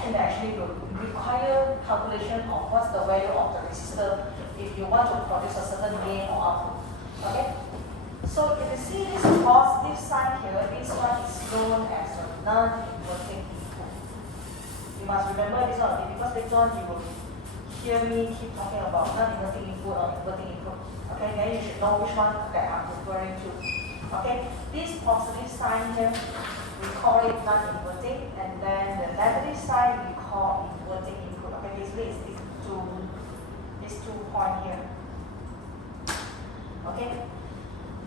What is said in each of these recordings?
function that actually will require calculation of what's the value of the resistor if you want to produce a certain gain or output. Okay? So if you see this positive sign here, this one is known as a non-inverting input. You must remember this one, okay? Because later on you will hear me keep talking about non-inverting input or inverting input. Okay, then you should know which one that I'm referring to. Okay, this positive sign here, we call it non-inverting, and then the negative sign we call inverting input. Okay, basically it's these two points here. Okay,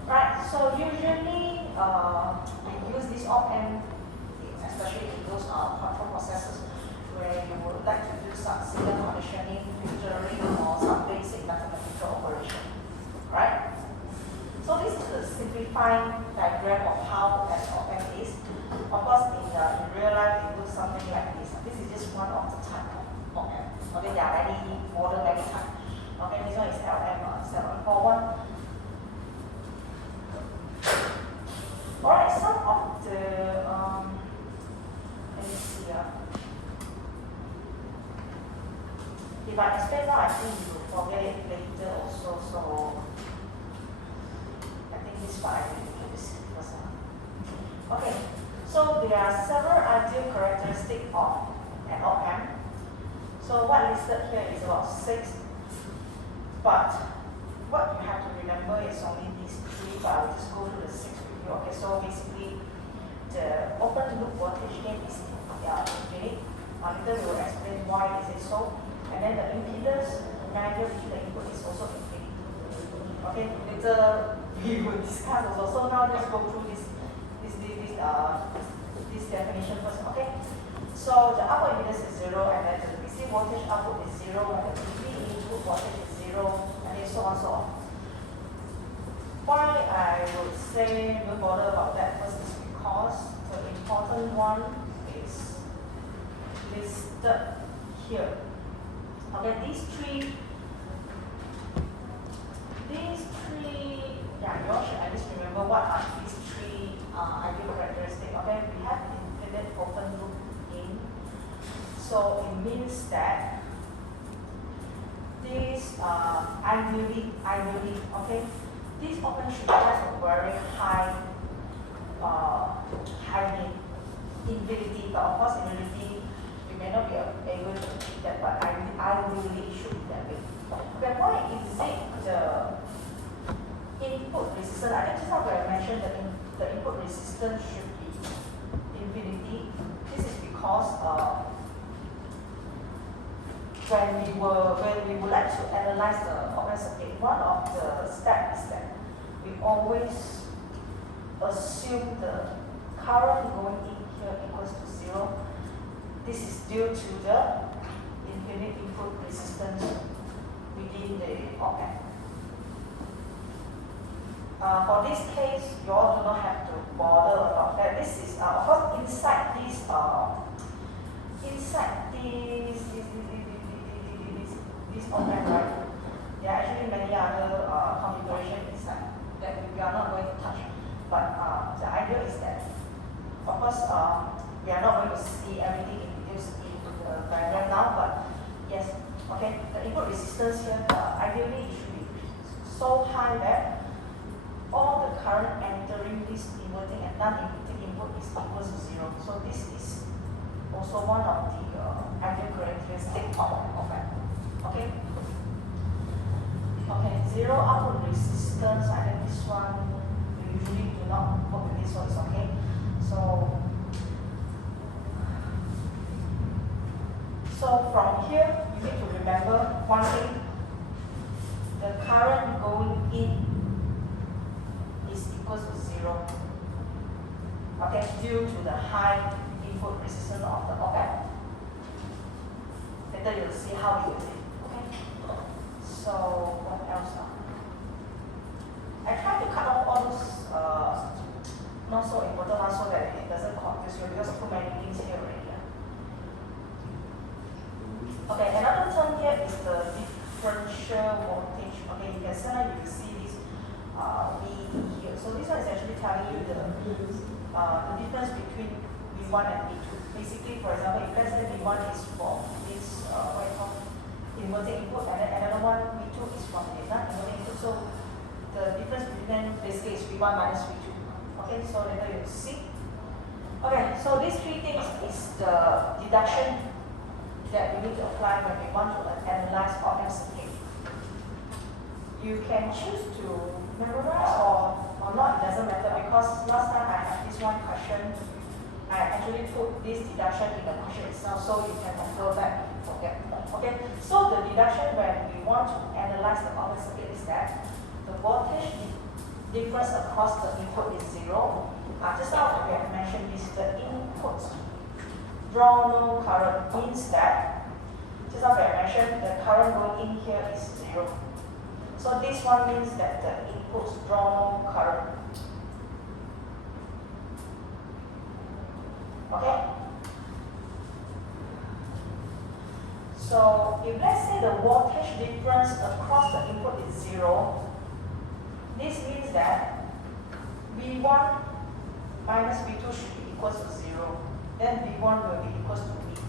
right. So usually we use this op-amp, especially in those control processors where you would like to do some signal conditioning, filtering, or some basic mathematical operation. Right? So this is a simplifying diagram of how an op-amp is. Of course, in real life, it looks something like this. This is just one of the type of op-amp. Okay, there are many model, many types. Okay, this one is LM741. Alright, some of the let me see. If I explain now, I think you will forget it later also. So I think this part I need to do this first. Okay, so there are several ideal characteristics of an op-amp. So what listed here is about 6, but what you have to remember is only these 3, but I will just go through the 6 with you. Okay, so basically the open loop voltage gain is infinite. Later we will explain why is it so. And then the impedance measured in the input is also infinite. Okay, later we will discuss also. So now let's go through this definition first. Okay, so the output impedance is 0, and then the DC voltage output is 0, and the DC input voltage is 0, and then so on so on. Why I would say don't bother about that first is because the important one is listed here. Okay, these three, yeah, you all should at least remember what are these 3 ideal characteristics. Okay, we have infinite open loop gain. So it means that this ideally, okay, this open should have a very high gain, infinity, but of course in reality we may not be able to achieve that, but ideally it should be that way. Okay, why is it the input resistance? I think just how I mentioned the input resistance should be infinity. This is because when we would like to analyze the op-amp circuit, one of the steps is that we always assume the current going in here equals to 0. This is due to the infinite input resistance within the op-amp. For this case, you all do not have to bother about that. This is, of course, inside this op-amp, right? There are actually many other configurations inside that we are not going to touch. But the idea is that, of course, we are not going to see everything introduced into the diagram now, but yes, okay, the input resistance here, ideally it should be so high that all the current entering this inverting and non-inverting input is equals to 0. So this is also one of the ideal characteristics of an op-amp. Okay? Okay, 0 output resistance, I think this one, we usually do not work with this one, it's okay. So from here, you need to remember one thing. The current going in is equals to 0. Okay, due to the high input resistance of the op-amp. Later you'll see how we use it. Okay. So what else? I try to cut off all those not so important ones so that it doesn't confuse you because too many things here already. Okay, another term here is the differential voltage. Okay, you can see this V here. So this one is actually telling you the difference between V V1 and V2. Basically, for example, if let's say V1 is for this, what you call inverting input, and then another one, V2 is from the non-inverting input. So the difference between them basically is V1 minus V2. Okay, so later you'll see. Okay, so these three things is the deduction that we need to apply when we want to analyze op-amp circuit. You can choose to memorize or not, it doesn't matter, because last time I had this one question, I actually put this deduction in the question itself, so you can refer back and forget. Okay, so the deduction when we want to analyze the op-amp circuit is that the voltage difference across the input is 0. Just now we have mentioned this, the input draw no current means that, just now we have mentioned the current going in here is 0. So this one means that the inputs draw no current. Okay? So if let's say the voltage difference across the input is 0, this means that V1 minus V2 should be equal to 0. Then V1 will be equal to V2.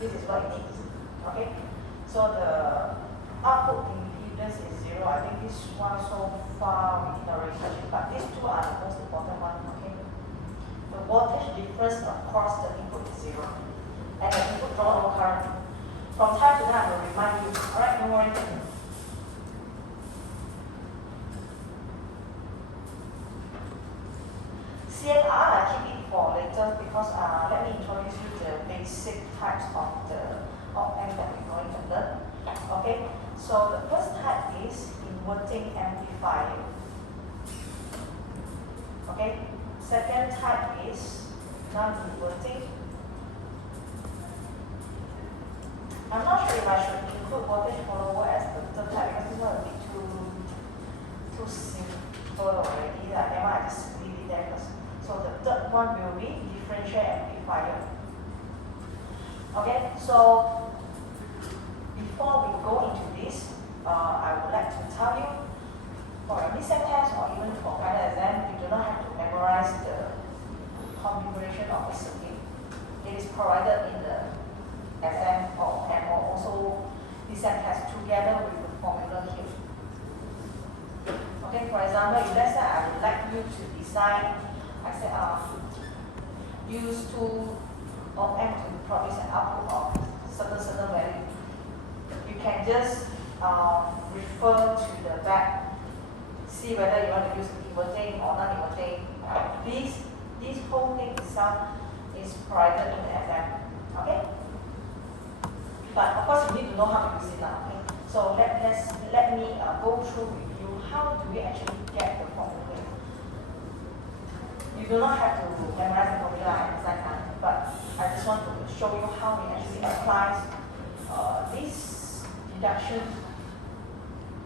This is what it is. Okay? So the output impedance is 0. I think this one so far we did already touch it, but these two are the most important one. Okay? The voltage difference across the input is 0. And the input draw no current. From time to time I will remind you. Alright, no worries. CNR, I keep it for later because let me introduce you the basic types of the op-amp that we're going to learn. Okay, so the first type is inverting amplifier. Okay, second type is non-inverting. I'm not sure if I should include voltage follower as the third type because this one will be too simple already. Never mind, I just leave it there first. So the third one will be differential amplifier. Okay, so before we go into this, I would like to tell you, for a midterm test or even for final exam, you do not have to memorize the configuration of the circuit. It is provided in the exam and also midterm test together with the formula here. Okay, for example, if let's say I would like you to design, I said, use two op-amp to produce an output of certain value. You can just refer to the back, see whether you want to use inverting or non-inverting. This whole thing itself is provided in the exam. Okay? But of course, you need to know how to use it now. Okay? So let me go through with you how do we actually get the formula. You do not have to memorize the formula and design time, but I just want to show you how we actually apply this deduction.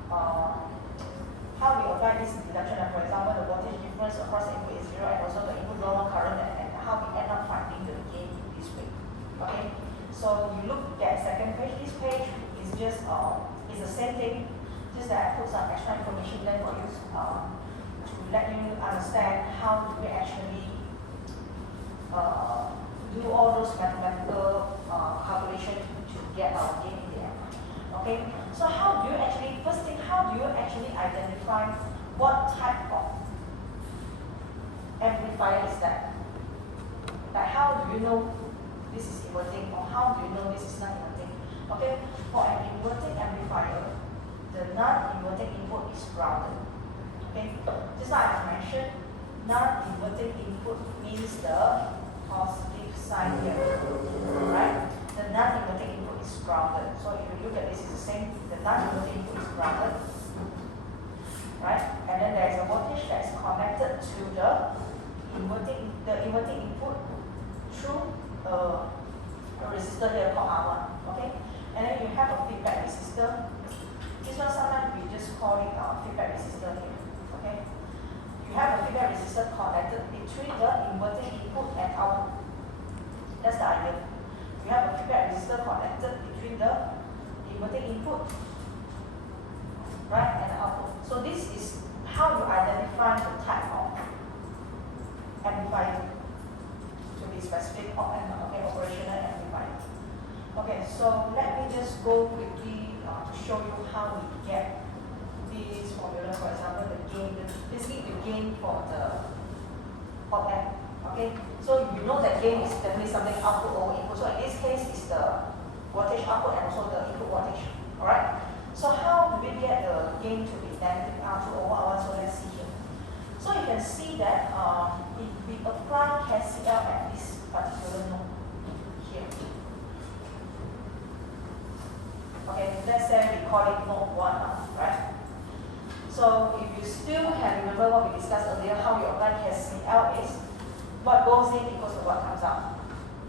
How we apply this deduction, and for example, the voltage difference across the input is 0, and also the input draw no current, and how we end up finding the gain in this way. Okay, so you look at second page. This page is just is the same thing, just that I put some extra information there for you. To let you understand how do we actually do all those mathematical calculations to get our gain in the end. Okay, so how do you actually, first thing, how do you actually identify what type of amplifier is that? Like how do you know this is inverting or how do you know this is not inverting? Okay, for an inverting amplifier, the non-inverting input is grounded. Okay, just like I mentioned, non-inverting input means the positive sign here, right? The non-inverting input is grounded. So if you look at this, it's the same. The non-inverting input is grounded, right? And then there is a voltage that is connected to the inverting input through a resistor here called R1. Okay, and then you have a feedback resistor. This one sometimes we just call it feedback resistor here. Okay, you have a feedback resistor connected between the inverting input and output. That's the idea. You have a feedback resistor connected between the inverting input, right, and the output. So this is how you identify the type of amplifier, to be specific, operational amplifier. Okay, so let me just go quickly to show you how we get this formula. For example, the gain, basically the gain for the op-amp. Okay, so you know that gain is definitely something output over input. So in this case, it's the voltage output and also the input voltage. All right. So how do we get the gain to be negative R2 over R1? So let's see here. So you can see that if we apply KCL at this particular node here. Okay, let's say we call it node 1, right? So if you still can remember what we discussed earlier, how we apply KCL is what goes in equals to what comes out.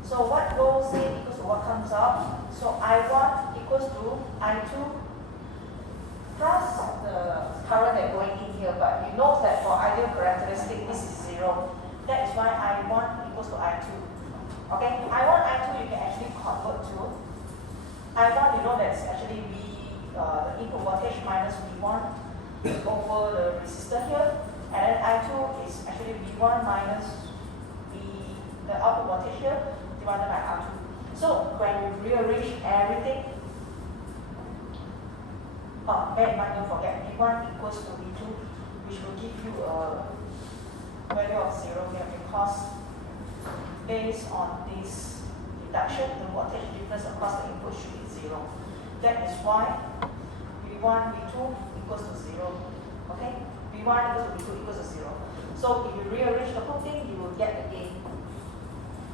So what goes in equals to what comes out. So I1 equals to I2 plus the current that's going in here. But you know that for ideal characteristic, this is 0. That is why I1 equals to I2. Okay, I1, I2 you can actually convert to. I1 you know that's actually the input voltage minus V1 over the resistor here. And then I2 is actually V1 minus the output voltage here divided by R2. So when you rearrange everything, bear in mind, don't forget, V1 equals to V2, which will give you a value of 0 here because based on this reduction, the voltage difference across the input should be 0. That is why V1, V2 equals to 0. Okay? V1 equals to V2 equals to 0. So if you rearrange the whole thing, you will get the gain.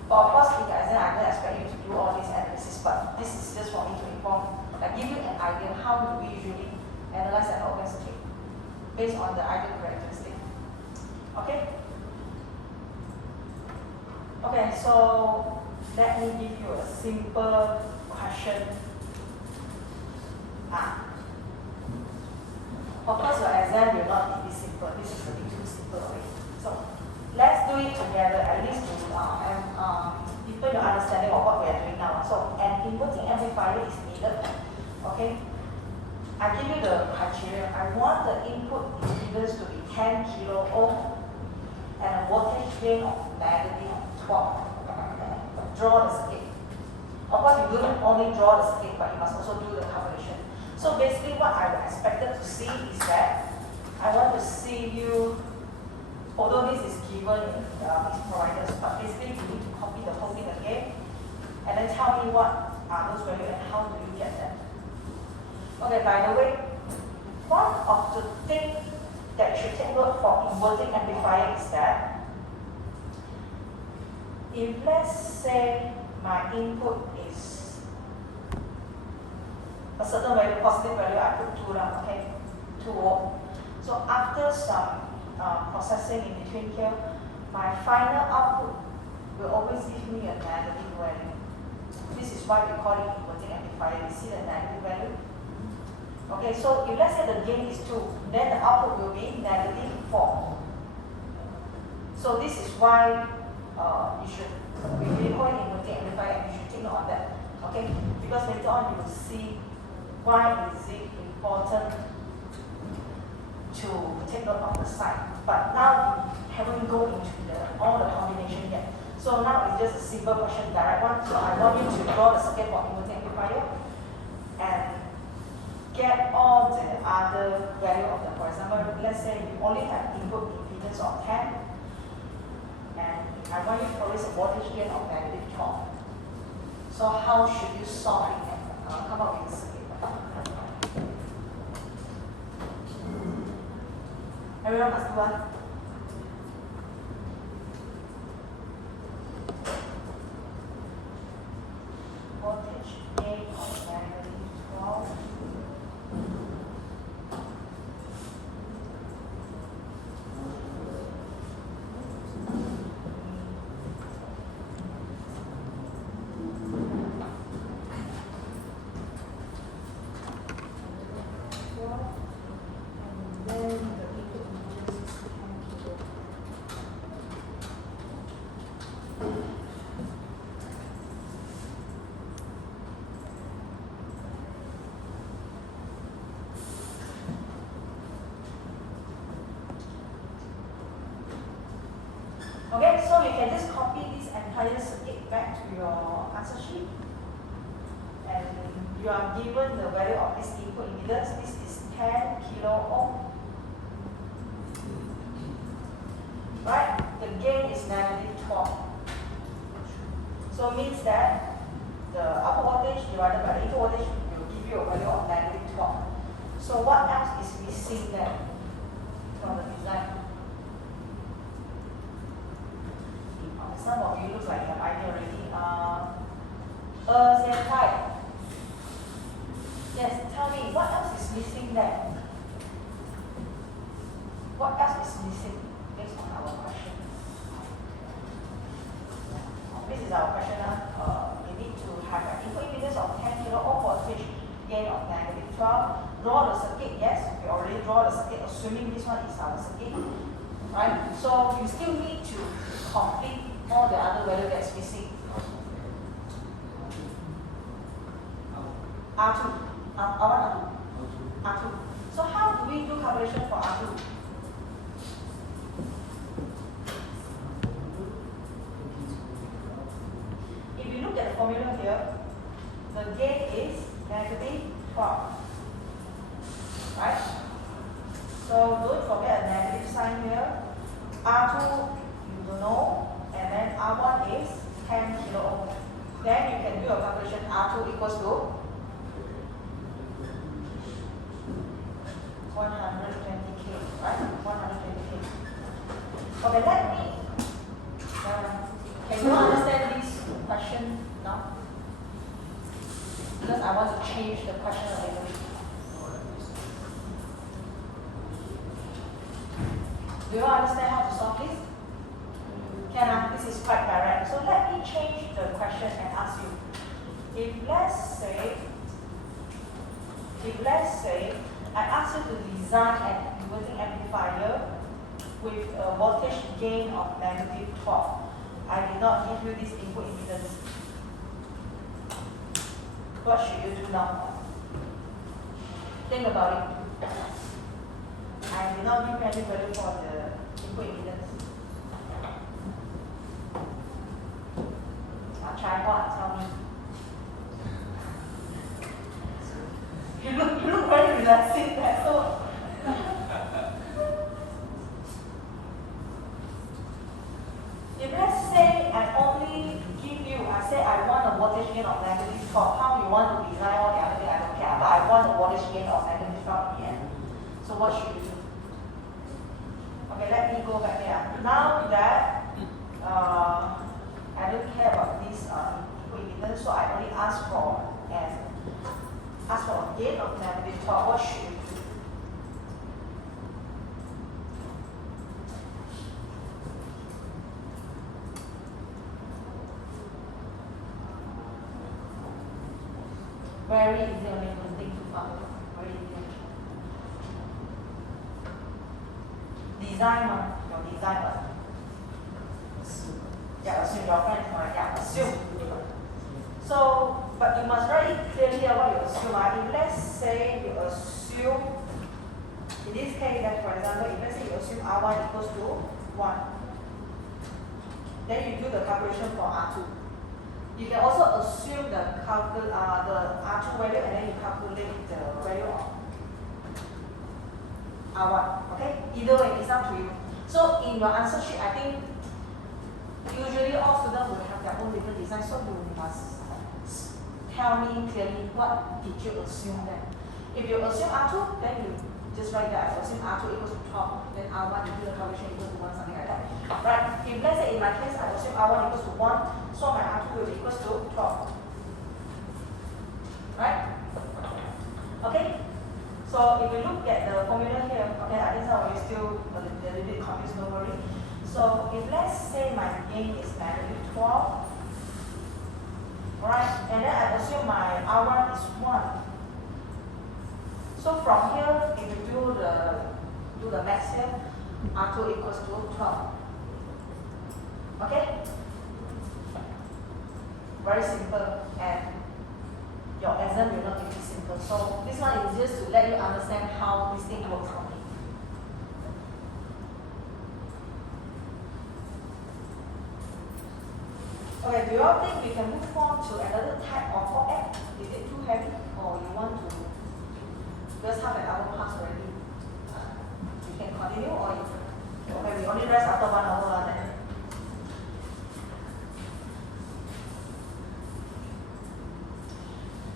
But of course, in the exam, I don't expect you to do all this analysis, but this is just for me to inform, give you an idea how do we usually analyze an op-amp circuit based on the ideal characteristic. Okay? Okay, so let me give you a simple question. Of course, your exam will not be this simple. This is a bit too simple already. So let's do it together, at least to deepen your understanding of what we are doing now. So an inverting amplifier is needed. Okay? I give you the criteria. I want the input impedance to be 10 kilo ohm and a voltage gain of negative 12. Draw the circuit. Of course, you don't only draw the circuit, but you must also do the calculation. So basically what I expected to see is that I want to see you, although this is given in these providers, but basically you need to copy the whole thing again and then tell me what are those values and how do you get them. Okay, by the way, one of the things that you should take note for inverting amplifier is that if let's say my input is a certain value, positive value, I put 2 lah, okay, 2 ohm. So after some processing in between here, my final output will always give me a negative value. This is why we call it inverting amplifier. You see the negative value? Okay, so if let's say the gain is 2, then the output will be negative 4. So this is why we really call it inverting amplifier, and you should take note on that. Okay, because later on you will see why is it important to take note of the sign. But now we haven't gone into all the combination yet. So now it's just a simple question, direct one. So I want you to draw the circuit for inverting amplifier and get all the other value of them. For example, let's say you only have input impedance of 10, and I want you to always a voltage gain of negative 12. So how should you solve it and come up with a circuit? Everyone must do what? Voltage gain of negative 12. can just copy this entire circuit back to your answer sheet. And you are given the value of this input impedance. This is 10 kilo ohm. Right? The gain is negative 12. So it means that the output voltage divided by the input voltage will give you a value of negative 12. So what else is missing there from the design? Some of you looks like you have idea already. Yes, tell me, what else is missing there? What else is missing based on our question? This is our question. We need to have an input impedance of 10 kilo ohm voltage, gain of negative 12. Draw the circuit. Yes, we already draw the circuit, assuming this one is our circuit. Right? So you still need to complete all the other value that's missing. R2. R2. So how do we do calculation for R2? If you look at the formula here, the gain is negative 12. Right? So don't forget a negative sign here. R2 you don't know. And then R1 is 10 kilo ohm. Then you can do a calculation. R2 equals to 120k, right? 120k. Okay, let me. Can you understand this question now? Because I want to change the question a little bit. Do you understand how to solve this? This is quite direct. So let me change the question and ask you. If let's say I ask you to design an inverting amplifier with a voltage gain of negative 12. I did not give you this input impedance. What should you do now? Think about it. I did not give any value for the input impedance. Try what? Tell me. You look very relaxing there. So if let's say I only give you, I say I want a voltage gain of negative 12. How you want to design all the other thing, I don't care. But I want a voltage gain of negative 12 in the end. So what should you do? Okay, let me go back here. Now that I don't care about this input impedance, so I only ask for a gain of negative 12. What should you do? Very easy, only don't think too far. Very easy. Design one, your design one. Yeah, assume your friend is correct. Yeah, assume. So, but you must write it clearly what you assume. If let's say you assume, in this case, that for example, if let's say you assume R1 equals to 1, then you do the calculation for R2. You can also assume the R2 value and then you calculate the value of R1. Okay? Either way, it's up to you. So in your answer sheet, I think usually all students will have their own different design, so you must tell me clearly what did you assume then. If you assume R2, then you just write that I assume R2 equals to 12, then R1 you do the calculation equals to 1, something like that. Right? If let's say in my case I assume R1 equals to 1, so my R2 will be equals to 12. Right? Okay? So if you look at the formula here, okay, I think some of you still a little bit confused, don't worry. So if let's say my gain is negative 12, right, and then I assume my R1 is 1. So from here, if you do the math here, R2 equals to 12. Okay? Very simple, and your exam will not be simple. So this one is just to let you understand how this thing works for me. Okay, do you all think we can move on to another type of op-amp? Is it too heavy or you want to, because half an hour passed already. You can continue or you, okay, we only rest after 1 hour then.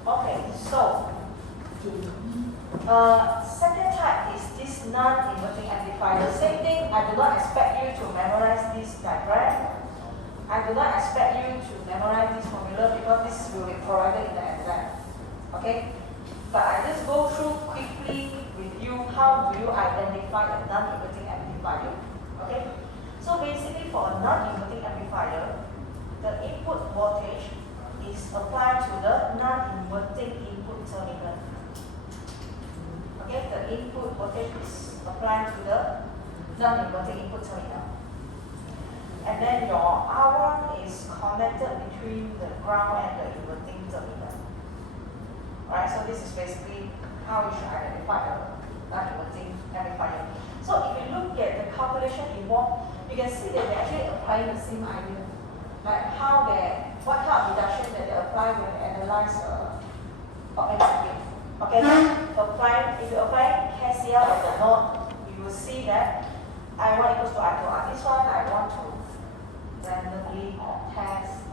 Okay, so second type is this non-inverting amplifier. Same thing, I do not expect you to memorize this diagram. I do not expect you to memorize this formula because this will be provided in the exam. Okay? But I just go through quickly with you how do you identify a non-inverting amplifier. Okay? So basically for a non-inverting amplifier, the input voltage is applied to the non-inverting input terminal. Okay, the input voltage is applied to the non-inverting input terminal. And then your R1 is connected between the ground and the inverting terminal. Alright, so this is basically how you should identify a non-inverting amplifier. So if you look at the calculation involved, you can see that they're actually applying the same idea. Like how what kind of reduction that they apply when they analyze op-amp circuit. Okay, if you apply KCL at the node, you will see that I1 equals to I2. This one I want to randomly test.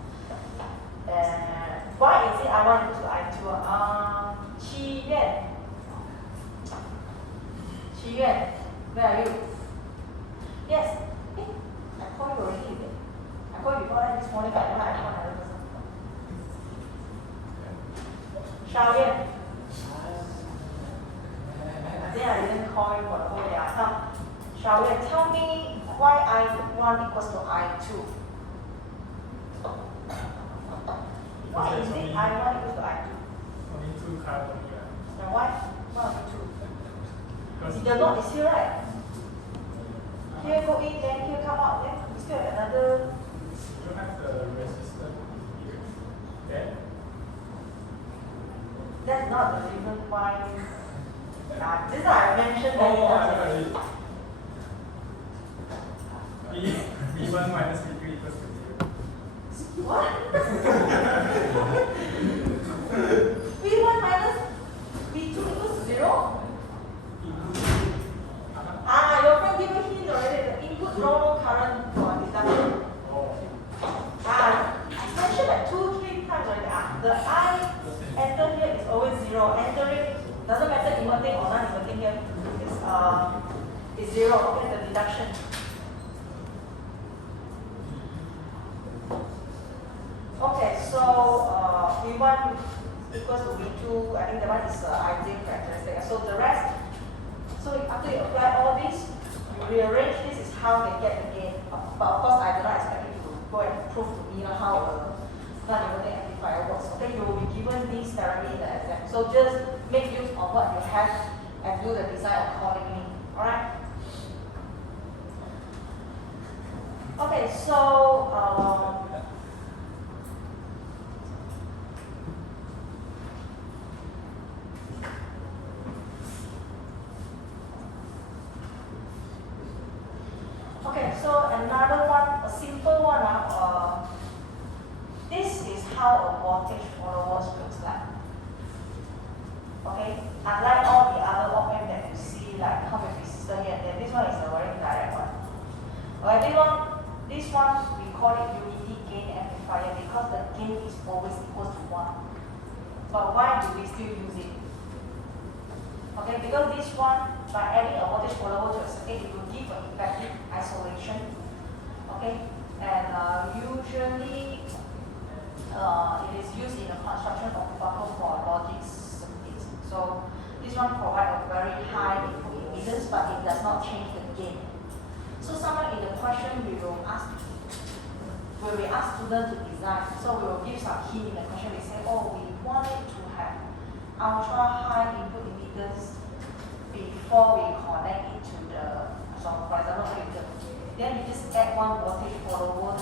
Why is it I1 equals to I2? Qi Yuan, where are you? Yes. I called you already, is it? I called you before that this morning, but I called another person. Shao Yan. I think I didn't call you for the whole day. Shao Yan, tell me why I1 equals to I2. Why is it I1 equals to I2? Only 2 carbon here. Now why? Why only 2? The node is here, right? Here go in, then here come out, then we still have another. You have the resistor here. Then? That's not the reason why. This is I mentioned that. V1 minus V2 equals to 0. What? V1 minus V2 equals to 0? Your friend gave me hint already. The input no current for deduction. It's mentioned like 2-3 times already. The I enter here is always 0. Entering doesn't matter inverting or non-inverting here is 0. Okay, the deduction. Okay, so V1 equals to V2. I think that one is ideal characteristic. So the rest. So after you apply all this, you rearrange this is how they get the gain. But of course, I do not expect you to go and prove to me how a non-inverting amplifier works. Okay, you will be given this theory in the exam. So just make use of what you have and do the design accordingly. Alright? Okay, so okay, so another one, a simple one. This is how a voltage follower looks like. Okay, unlike all the other op-amp that you see, like come with resistor here and there, this one is a very direct one. Okay, this one we call it unity gain amplifier because the gain is always equal to 1. But why do we still use it? Okay, because this one, by adding a voltage follower to a circuit, it will give an effective isolation. Okay, and usually it is used in the construction of buffer for logic circuits. So this one provides a very high input impedance, but it does not change the gain. So somewhere in the question we will ask students to design. So we will give some hint in the question. We say, oh, we want it to have ultra high input impedance before we connect it to the, so for example, filter. Then you just add one voltage follower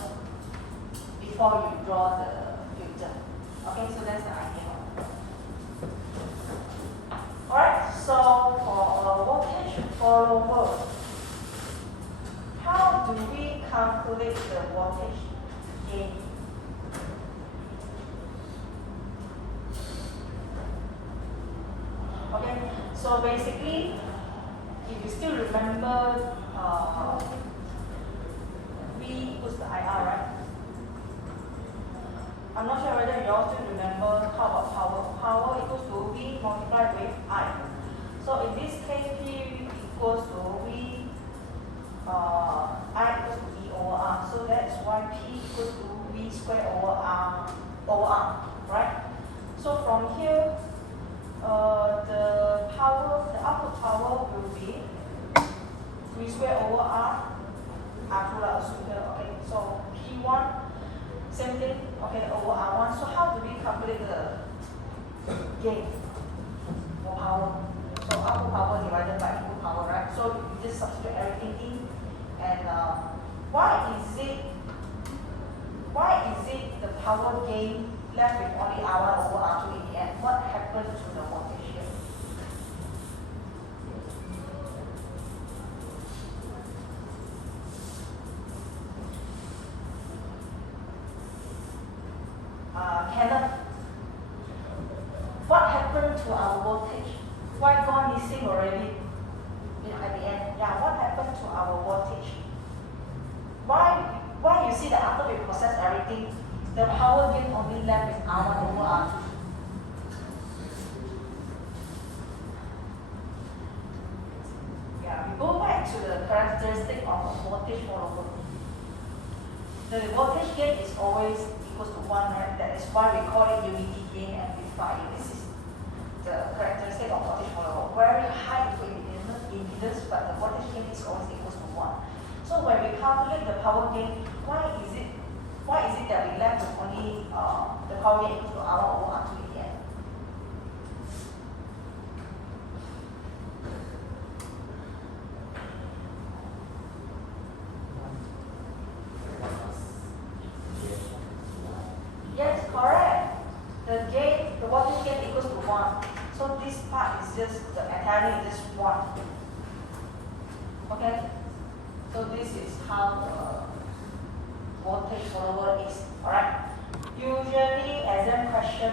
before you draw the filter. Okay, so that's the idea. Alright, so for a voltage follower, how do we calculate the voltage gain? So basically, if you still remember V equals to IR, right? I'm not sure whether you all still remember how about power. Power equals to V multiplied with I. So in this case, P equals to V, I equals to E over R. So that's why P equals to V squared over R, right? So from here, the output power will be V squared over R, R2 lah, assume here, okay. So P1, same thing, okay, over R1. So how do we calculate the gain for power? So output power divided by input power, right? So you just substitute everything in, and why is it the power gain left with only R1 over R2 in the end? What happened to the voltage here? Kenneth, what happened to our voltage? Why gone missing already at the end? Yeah, what happened to our voltage? Why you see that after we process everything, the power gain only left with R1 over R2? Yeah, we go back to the characteristic of a voltage follower. The voltage gain is always equals to 1, right? That is why we call it unity gain amplifier. This is the characteristic of voltage follower. Very high impedance, but the voltage gain is always equals to 1. So when we calculate the power gain, why is it that we left with only the power gain equals to R1 over R2 in the end? Yes, correct. The voltage gain equals to 1. So this part is just the entirely just 1. Okay? So this is how the voltage follower is. Alright? Usually exam question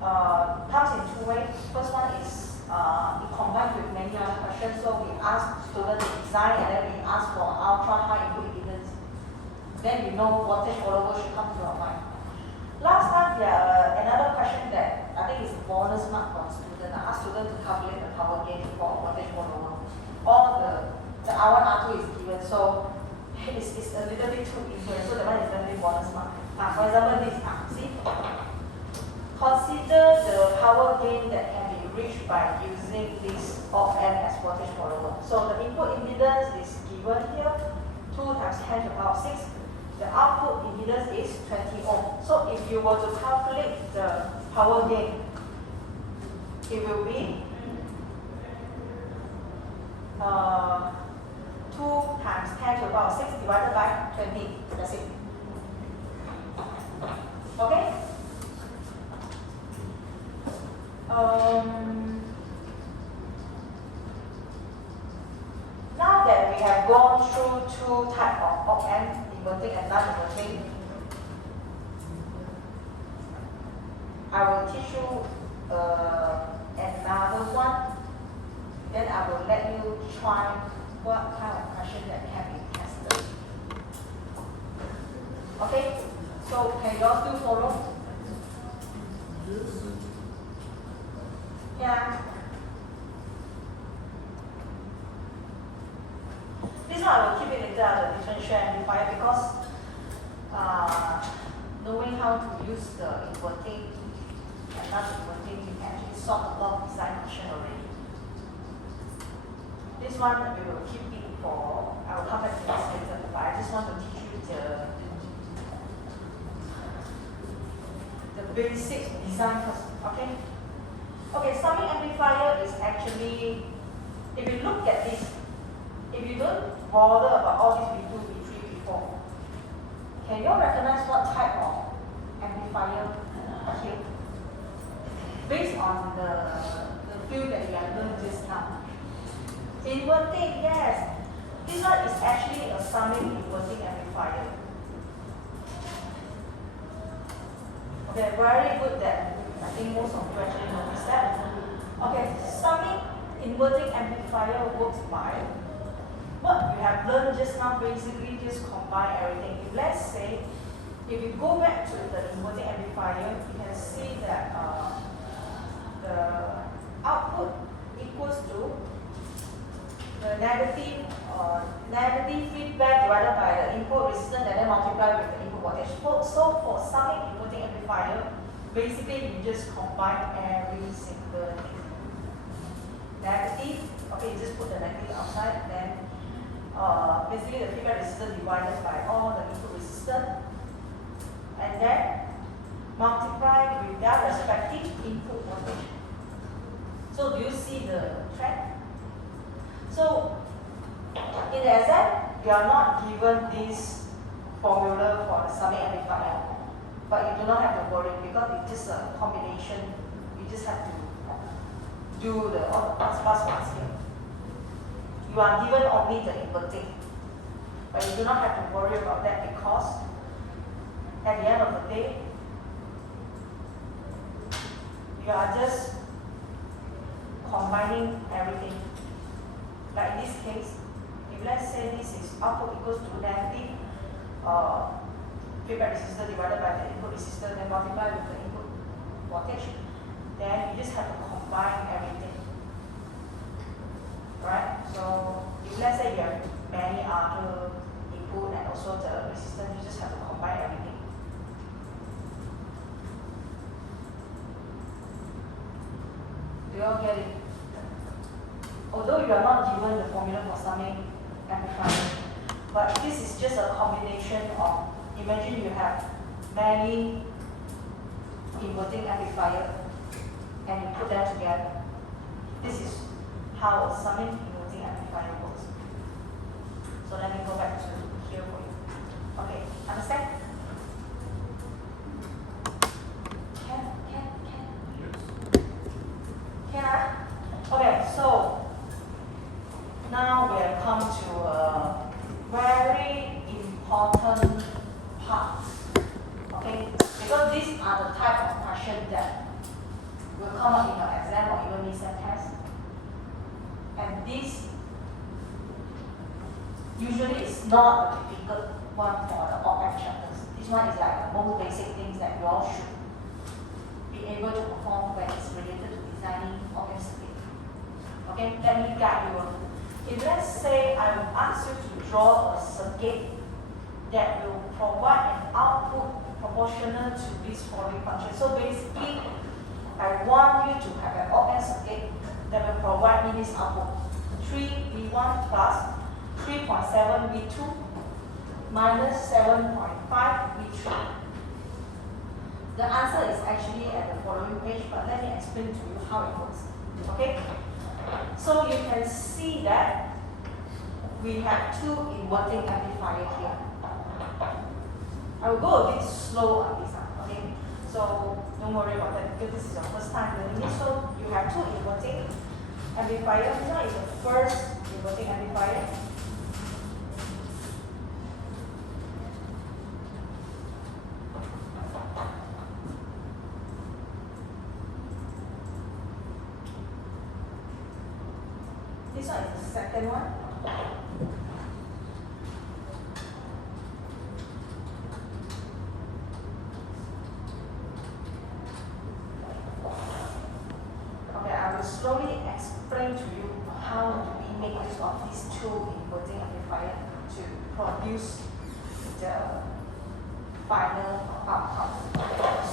comes in 2 ways. First one is it combines with many other questions. So we ask students to design, and then we ask for ultra high input impedance. Then you know voltage follower should come to your mind. Last time there another question that I think is a bonus mark for student. I asked students to calculate the power gain for voltage follower. All the R1, R2 is given, so it's a little bit too easy. So that one is definitely bonus mark. For example, this see. Consider the power gain that can be reached by using this op-amp as voltage follower. So the input impedance is given here, 2 times 10 to the power 6. The output impedance is 20 ohm. So if you were to calculate the power gain, it will be 2 times 10 to the power 6 divided by 20. That's it. Okay? Now that we have gone through 2 types of op-amp, inverting and non-inverting, I will teach you another one. Then I will let you try what kind of question that can be tested. Okay? So can you all still follow? Yeah. This one I will keep it inside the differential amplifier because knowing how to use the inverting and non-inverting, you can actually solve a lot of design question already. This one we will keep it for, I will come back to this later, but I just want to teach you the basic design first, okay? Okay, summing amplifier is actually, if you look at this, if you don't bother about all this V2, V3, V4, can you all recognize what type of amplifier here? Based on the field that you have learned just now. Inverting, yes. This one is actually a summing inverting amplifier. Okay, very good that I think most of you actually noticed that. Okay, summing inverting amplifier works by what you have learned just now. Basically, just combine everything. If let's say, if you go back to the inverting amplifier, you can see that the output equals to the negative feedback divided by the input resistance and then multiply with the input voltage. So for summing inverting amplifier, basically you just combine every single negative. Okay, you just put the negative outside, then basically the feedback resistance divided by all the input resistance, and then multiply with their respective input voltage. So do you see the trend? So in the exam, you are not given this formula for the summing amplifier, but you do not have to worry because it's just a combination. You just have to do the plus here. You are given only the inverting, but you do not have to worry about that because at the end of the day, you are just combining everything. Like in this case, if let's say this is output equals to negative feedback resistance divided by the input resistance, then multiply with the input voltage, then you just have to combine everything. Right? So if let's say you have many other input and also the resistance, you just have to combine everything. Do you all get it? Although you are not given the formula for summing amplifier, but this is just a combination of, imagine you have many inverting amplifier and you put them together. This is how a summing inverting amplifier works. So let me go back to here for you. Okay, understand? Okay, so now we have come to a very important part. Okay, because these are the type of questions that will come up in your exam or even midterm test. And this usually is not a difficult one for the op-ed chapters. This one is like the most basic things that you all should be able to perform when it's related to designing op-ed circuit. Okay, let me guide you. If let's say I will ask you to draw a circuit that will provide an output proportional to this following function. So basically, I want you to have an op-ed circuit that will provide me this output. 3V1 plus 3.7 V2 minus 7.5 V3. The answer is actually at the following page, but let me explain to you how it works. Okay? So you can see that we have two inverting amplifiers here. I will go a bit slow on this one, okay? So don't worry about that because this is your first time learning it. So you have two inverting amplifiers. This one is the first inverting amplifier. This one is the second one. Okay, I will slowly explain to you how do we make use of these two inverting amplifiers to produce the final outcome.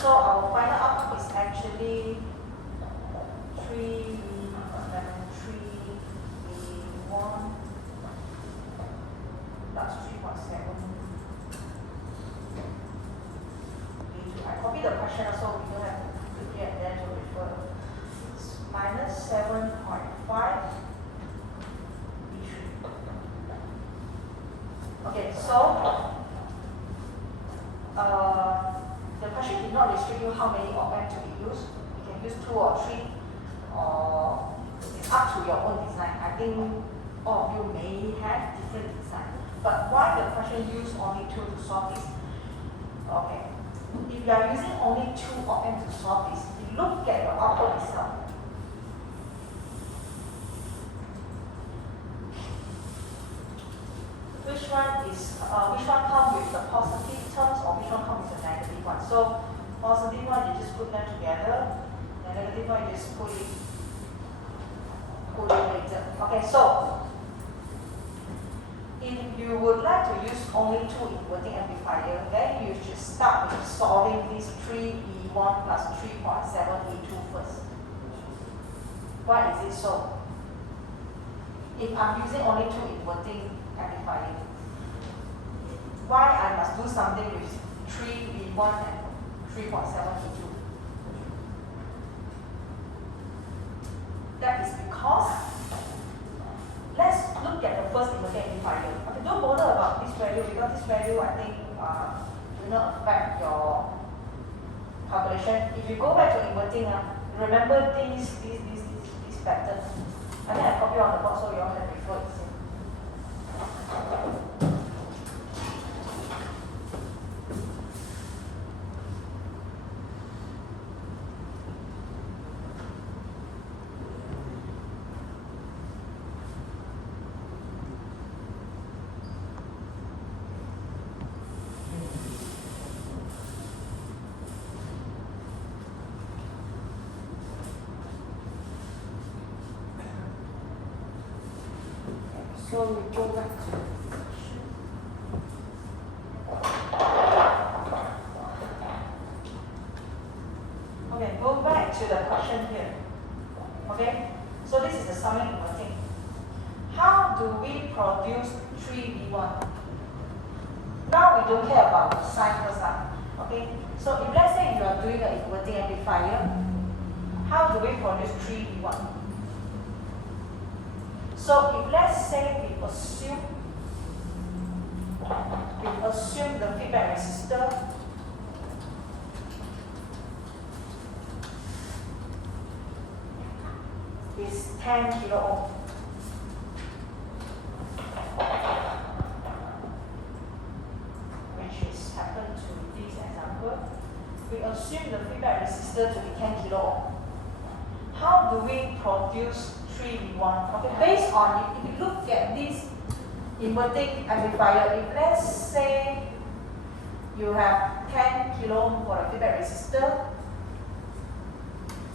So our final outcome is actually 3 1 plus 3.7 V2. I copy the question so we don't have to quickly and then to refer. It's minus 7.5 V3. Okay, so the question did not restrict you how many op-amp to be used. You can use 2 or 3, or it's up to your own design. I think all of you may have different design. But why the question use only 2 to solve this? Okay, if you are using only 2 op-amp to solve this, if you look at your output itself, one comes with the positive terms or which one comes with the negative one. So positive one, you just put them together. The negative one, you just put it later. Okay, so if you would like to use only two inverting amplifier, then you should start with solving this 3V1 plus 3.7V2 first. Why is it so? If I'm using only two inverting amplifier, why I must do something with 3V1 and 3.7V2? That is because, let's look at the first inverting amplifier. Okay, don't bother about this value because this value I think will not affect your calculation. If you go back to inverting, remember this pattern. I think I copy on the board so you all can refer it. So we go back to the question. Okay, go back to the question here. Okay, so this is the summing inverting. How do we produce 3V1? Now we don't care about the sign first. Okay, so if let's say you are doing an inverting amplifier, how do we produce 3V1? So if let's say we assume the feedback resistor is 10 kilo ohm. Which is happened to this example. We assume the feedback resistor to be 10 kilo ohm. How do we produce 3V1? Okay, based on if you look at this inverting amplifier, if let's say you have 10 kilo ohm for the feedback resistor,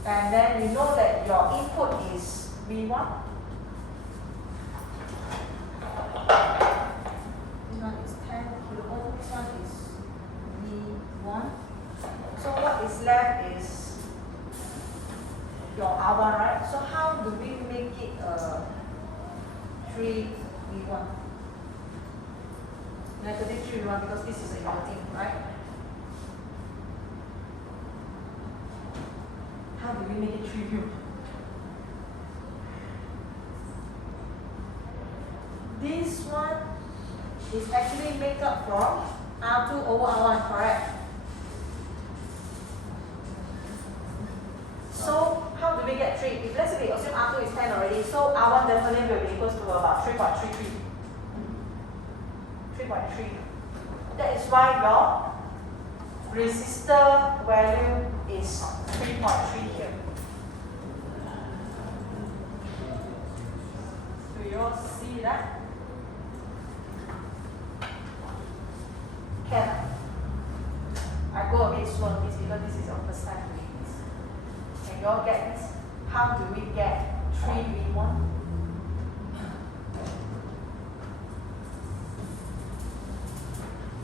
and then you know that your input is V1. This one is 10 kilo ohm, this one is V1. So what is left is your R1, right? So how do we make it 3V1? Negative 3V1 because this is a inverting, right? How do we make it 3V1? This one is actually made up from R2 over R1, correct? So how do we get 3? If let's say we assume R2 is 10 already, so R1 definitely will be equals to about 3.33. 3.3. That is why your resistor value is 3.3 here. Do you all see that? Can I go a bit slow on this because this is our first time doing this. Can you all get this? How do we get 3V1?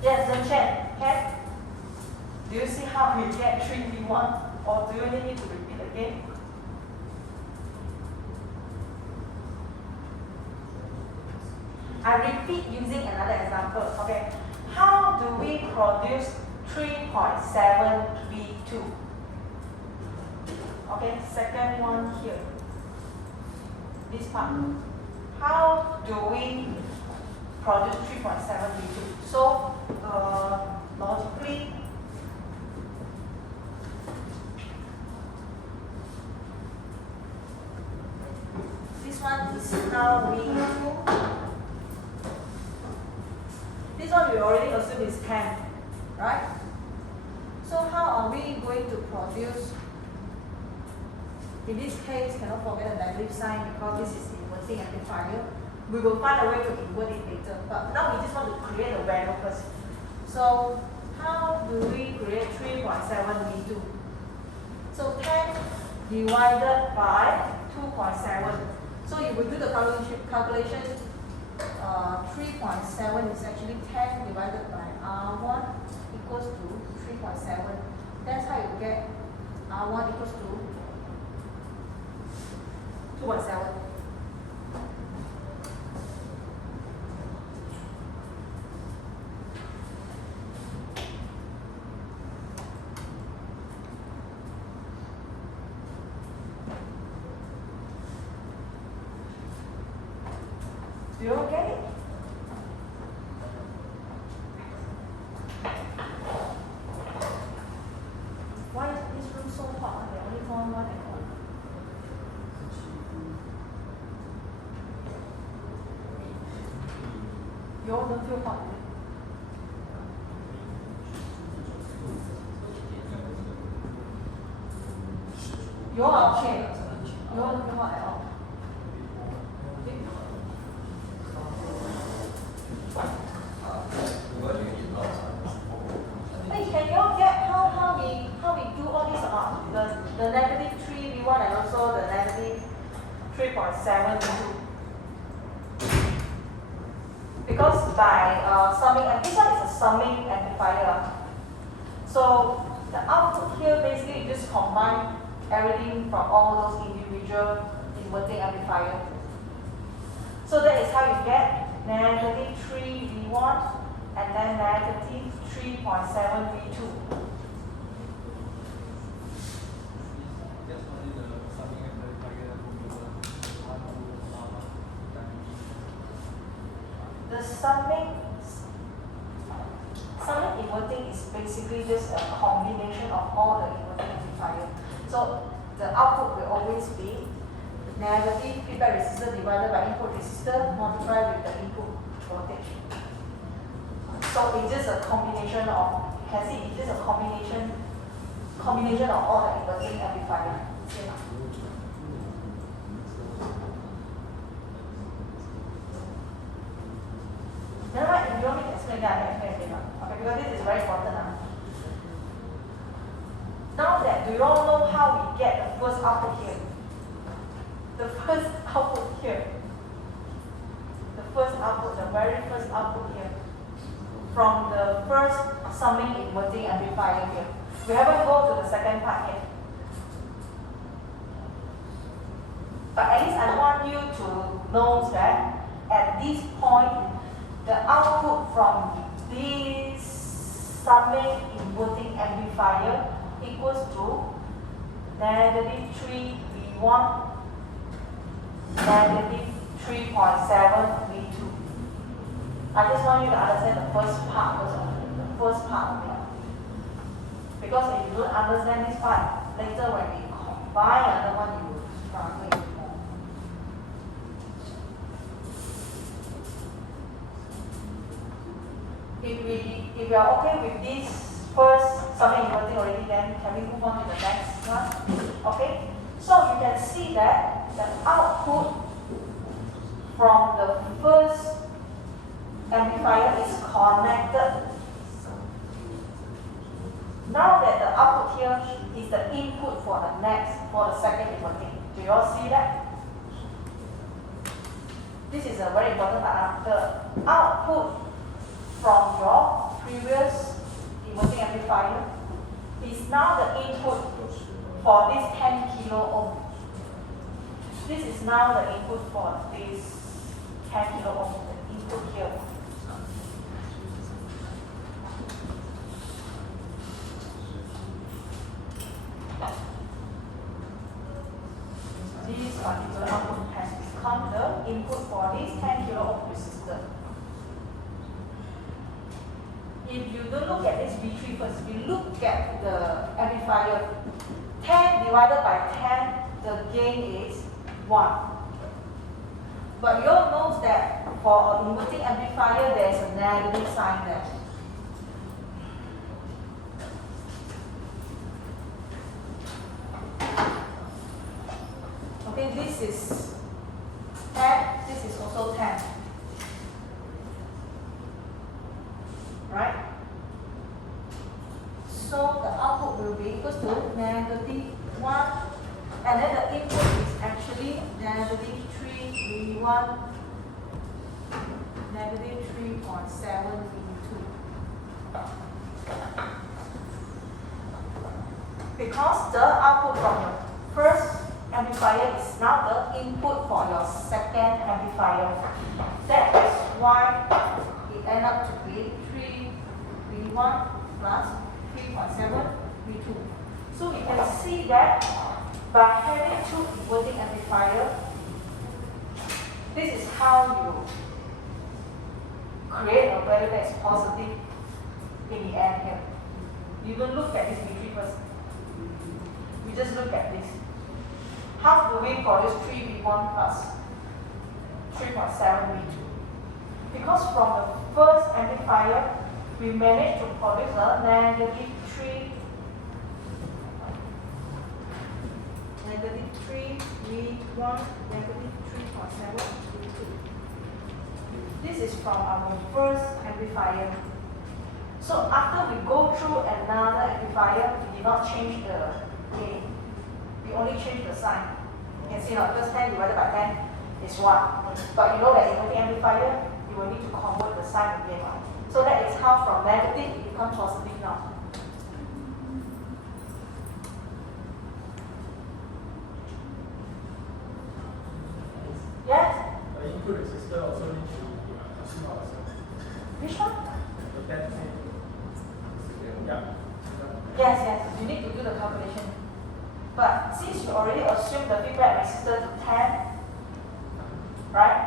Yes, Zhen Chen, Ken? Do you see how we get 3V1? Or do you need me to repeat again? I repeat using another example. Okay. How do we produce 3.7V2? Okay, second one here. This part. How do we produce 3.7V2? So, logically, this one is now V2. This one we already assume is 10, right? So how are we going to produce? In this case, cannot forget the negative sign because this is inverting amplifier. We will find a way to invert it later, but now we just want to create a value first. So how do we create 3.7 V2? So 10 divided by 2.7. So you will do the calculation. 3.7 is actually 10 divided by R1 equals to 3.7. That's how you get R1 equals to 2.7. Do you all get it? Why is this room so hot? They only turn one aircon. You all don't feel hot, is it? You all are okay. You all don't feel hot at all. Hey, can you all get how we do all this the negative 3 V1 and also the negative 3.7 V2? Because by summing, and this one is a summing amplifier. So the output here basically you just combine everything from all those individual inverting amplifier. So that is how you get negative 3 V1 and then negative 3.7 V2. The summing inverting is basically just a combination of all the inverting amplifier. So the output will always be negative feedback resistor divided by input resistor multiplied with the input voltage. So it's just a combination of, you can see it's just a combination of all the inverting amplifier. See now? Never mind, if you want me to explain that, I can explain it. Okay, because this is very important. Now that, do you all know how we get the first output here? The first output here. The first output, the very first output here. From the first summing inverting amplifier here. We haven't gone to the second part yet. But at least I want you to know that at this point, the output from this summing inverting amplifier equals to negative 3 V1, negative 3.7 V2. I just want you to understand the first part first, the first part of it. Because if you don't understand this part, later when we combine another one, you will struggle even more. If we are okay with this first summing inverting already, then can we move on to the next one? Okay? So you can see that the output from the first amplifier is connected. Now that the output here is the input for the second inverting. Do you all see that? This is a very important part. The output from your previous inverting amplifier is now the input for this 10 kilo ohm. This is now the input for this 10 kilo ohm, the input here. This particular output has become the input for this 10 kilo ohm resistor. If you don't look at this V3 first, we look at the amplifier. 10 divided by 10, the gain is 1. But you all know that for an inverting amplifier, there is a negative sign there. Okay, this is 10, this is also 10. equals to -1, and then the input is actually -3 V1, -3.7 V2. Because the output from your first amplifier is now the input for your second amplifier. That is why it ends up to be 3 V1 plus 3.7 V2. So we can see that by having two inverting amplifiers, this is how you create a value that is positive in the end here. You don't look at this V3 first. We just look at this. How do we produce 3 V1 plus 3.7 V2? Because from the first amplifier, we managed to produce a -3 V1, -3.7 V2. This is from our first amplifier. So after we go through another amplifier, we did not change the gain. We only change the sign. You can see now, because 10 divided by 10 is 1. But you know that in the amplifier, you will need to convert the sign again. So that is how from negative it becomes positive now. Yes? The input resistor also need to assume ourselves. Which one? The 10 Yeah. Yes, you need to do the calculation. But since you already assumed the feedback resistor to 10, right?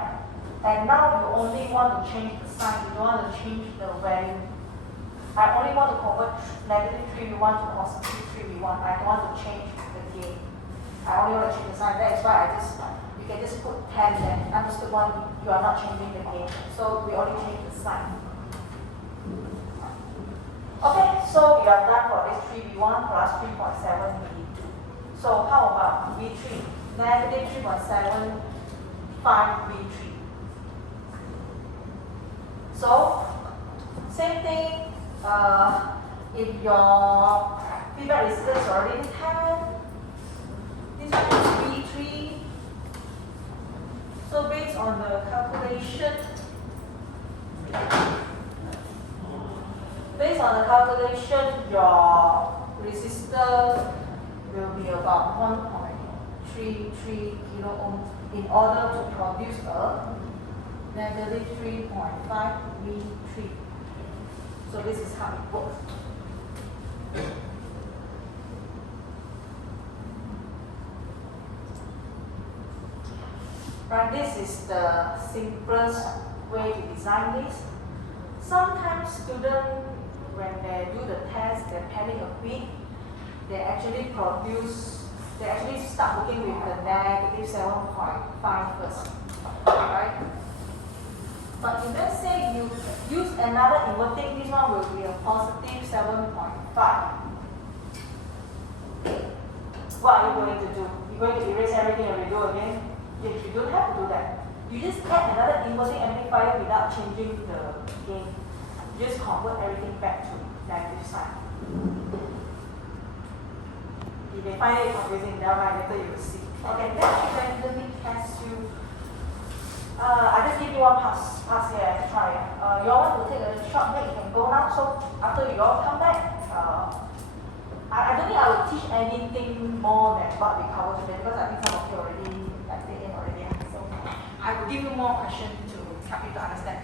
And now you only want to change the sign, you don't want to change the value. I only want to convert -3V1 to +3V1. I don't want to change the gain. I only want to change the sign. That is why you can just put 10 there. Understood one, you are not changing the gain. So we only change the sign. Okay, so we are done for this 3V1 plus 3.7 V2. So how about V3? -3.75 V3. So, same thing, if your feedback resistance is already 10, this one is V3. So based on the calculation, your resistor will be about 1.33 kilo ohm in order to produce a -3.5 V3. So this is how it works. Right, this is the simplest way to design this. Sometimes students, when they do the test, they panic a bit. They actually start working with the -7.5 first. Right? But if let's say you use another inverting, this one will be a +7.5. What are you going to do? You're going to erase everything and redo again? Yes, you don't have to do that. You just add another inverting amplifier without changing the gain. You just convert everything back to negative sign. You may find it confusing, never mind, later you will see. Okay, let's randomly test you. I just give you one pass here and try. You all want to take a short break, you can go now. So after you all come back, I don't think I will teach anything more than what we covered today because I think some of you already like in already. So I will give you more questions to help you to understand.